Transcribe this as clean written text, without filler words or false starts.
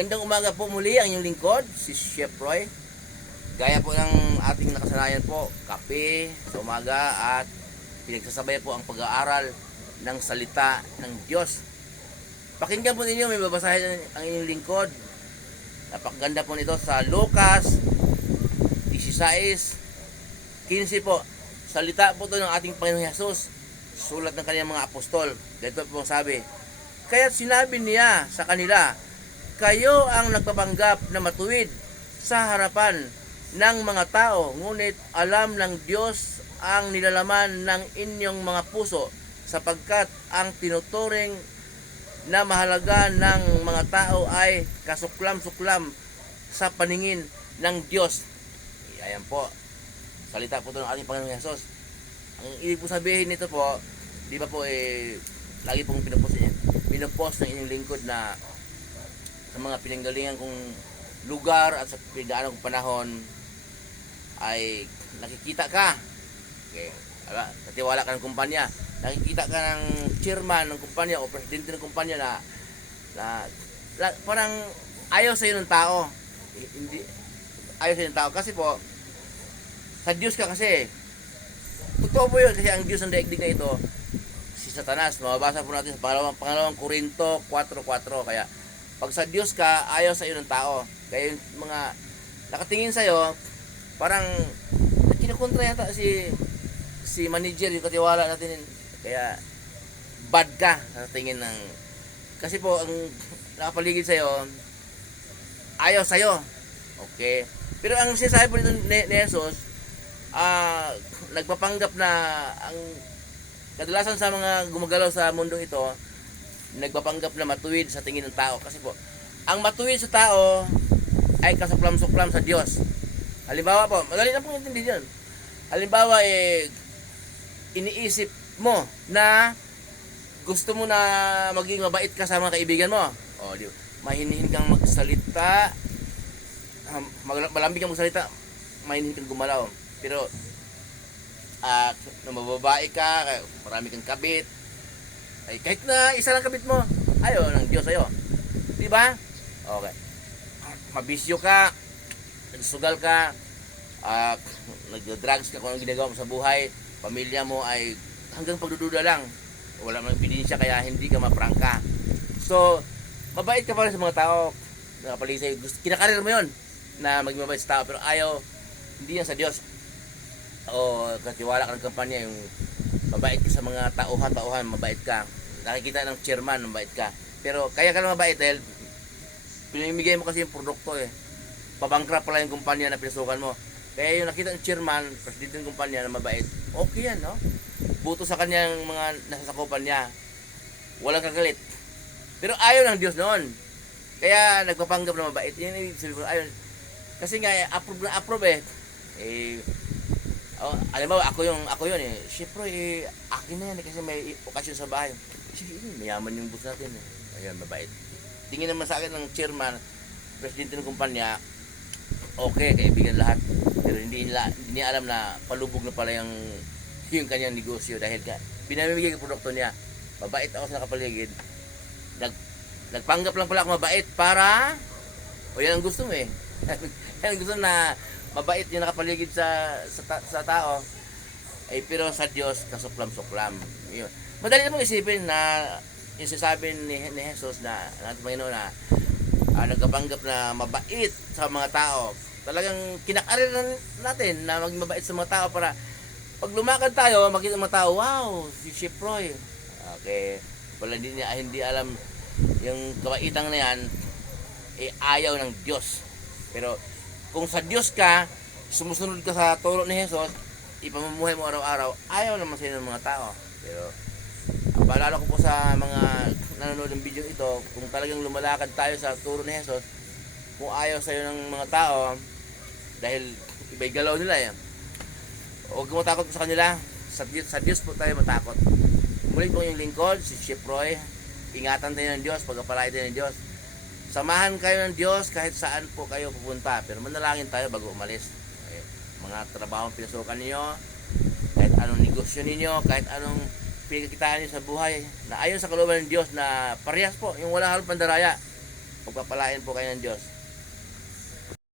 Magandang umaga po muli ang inyong lingkod, si Chef Roy. Gaya po ng ating nakasanayan po, kape sa umaga at pinagsasabay po ang pag-aaral ng salita ng Diyos. Pakinggan po ninyo, may babasahin ang inyong lingkod. Napakaganda po nito sa Lucas 16:15 po. Salita po ito ng ating Panginoong Hesus, sulat ng kanyang mga apostol. Dito po sabi, kaya't sinabi niya sa kanila, kayo ang nagpapanggap na matuwid sa harapan ng mga tao, ngunit alam ng Diyos ang nilalaman ng inyong mga puso, sapagkat ang tinuturing na mahalaga ng mga tao ay kasuklam-suklam sa paningin ng Diyos. Ayan po, salita po ito ng ating Panginoong Hesus. Ang ibig po sabihin nito po, di ba po lagi pong pinupost ng inyong lingkod na sa mga pinanggalingan kong lugar at sa pinagdaanan kong panahon ay nakikita ka. Okay. Katiwala ka ng kumpanya. Nakikita ka ng chairman ng kumpanya o presidente ng kumpanya na parang ayaw sa iyo ng tao. Hindi ayaw sa iyo ng tao kasi po sa Diyos ka kasi. Totoo po yun kasi ang Diyos ng daigdig na ito si Satanas. Mababasa po natin sa pangalawang Korinto 4:4. Kaya pag sa Diyos ka, ayaw sa iyo ng tao. Kaya yung mga nakatingin sa iyo, parang kinukontra yata si manager, yung katiwala natin. Kaya bad ka sa tingin ng... Kasi po, ang nakapaligid sa iyo, ayaw sa iyo. Okay. Pero ang sinasabi po nito ni Jesus, nagpapanggap na ang kadalasan sa mga gumagalaw sa mundong ito, nagpapanggap na matuwid sa tingin ng tao. Kasi po, ang matuwid sa tao ay kasuklam-suklam sa Diyos. Halimbawa po, madali na pong intindihin yun. Halimbawa, iniisip mo na gusto mo na maging mabait ka sa mga kaibigan mo. O, mahinihin kang magsalita, malambing kang magsalita, mahinihin kang gumalaw. Pero, na mababae ka, marami kang kabit, ay kahit na isa lang kabit mo, ayaw ng Diyos sa'yo. Di ba? Okay. Mabisyo ka, nagsugal ka, nag-drugs ka, kung anong ginagawa mo sa buhay, pamilya mo ay hanggang pagdududa lang. Wala mang ebidensya kaya hindi ka maprangka. So, mabait ka pa rin sa mga tao. Nakapaligid sa'yo. Kinakarir mo yun na maging mabait sa tao, pero ayaw, hindi yan sa Diyos. O katiwala ka ng kampanya, yung mabait ka sa mga tauhan, mabait ka. Nakikita ng chairman, mabait ka. Pero kaya ka lang mabait dahil pinimigay mo kasi yung produkto Pabangkrap pala yung kumpanya na pinasukan mo. Kaya yung nakita ng chairman, presidente ng kumpanya na mabait, okay yan, no? Buto sa kanyang mga nasasakupan niya. Walang kagalit. Pero ayaw ng Diyos noon. Kaya nagpapanggap na mabait. Yan yung sabi ko, ayaw. Kasi nga, approve na approve alam mo, ako yun Siyempre, akin na yan kasi may okasyon sa bahay. Sige, mayaman yung boss natin Ayan, mabait. Tingin naman sa akin ng chairman, presidente ng kumpanya, okay, kaibigan lahat. Pero hindi niya alam na palubog na pala yung kanyang negosyo dahil pinamimigay yung produkto niya. Mabait ako sa nakapaligid. Nagpanggap lang pala ako mabait para yan ang gusto mo yan ang gusto na mabait yung nakapaligid sa tao. Pero sa Diyos, kasuklam-suklam. Madali namang isipin na yung sasabi ni Jesus na natin Panginoon na nagkapanggap na mabait sa mga tao. Talagang kinakarir natin na maging mabait sa mga tao para pag lumakad tayo, makita ng mga tao, wow, si Chef Roy. Okay. Wala hindi alam yung kabaitang na yan, ayaw ng Diyos. Pero kung sa Diyos ka, sumusunod ka sa turo ni Jesus, ipamumuhay mo araw-araw, ayaw naman sa'yo ng mga tao. Pero ang paalala ko po sa mga nanonood ng video ito, kung talagang lumalakad tayo sa turo ni Jesus, kung ayaw sa'yo ng mga tao, dahil iba'y galaw nila huwag mo takot sa kanila. Sa Diyos po tayo matakot. Muli po yung lingkod, si Chef Roy. Ingatan tayo ng Diyos, pagkapalay tayo ng Diyos. Samahan kayo ng Diyos kahit saan po kayo pupunta. Pero manalangin tayo bago umalis. Mga trabahong pinasukan ninyo, kahit anong negosyo ninyo, kahit anong pinagkitaan niyo sa buhay, na ayon sa kalooban ng Diyos na parehas po, yung wala halong pandaraya. Pagpapalain po kayo ng Diyos.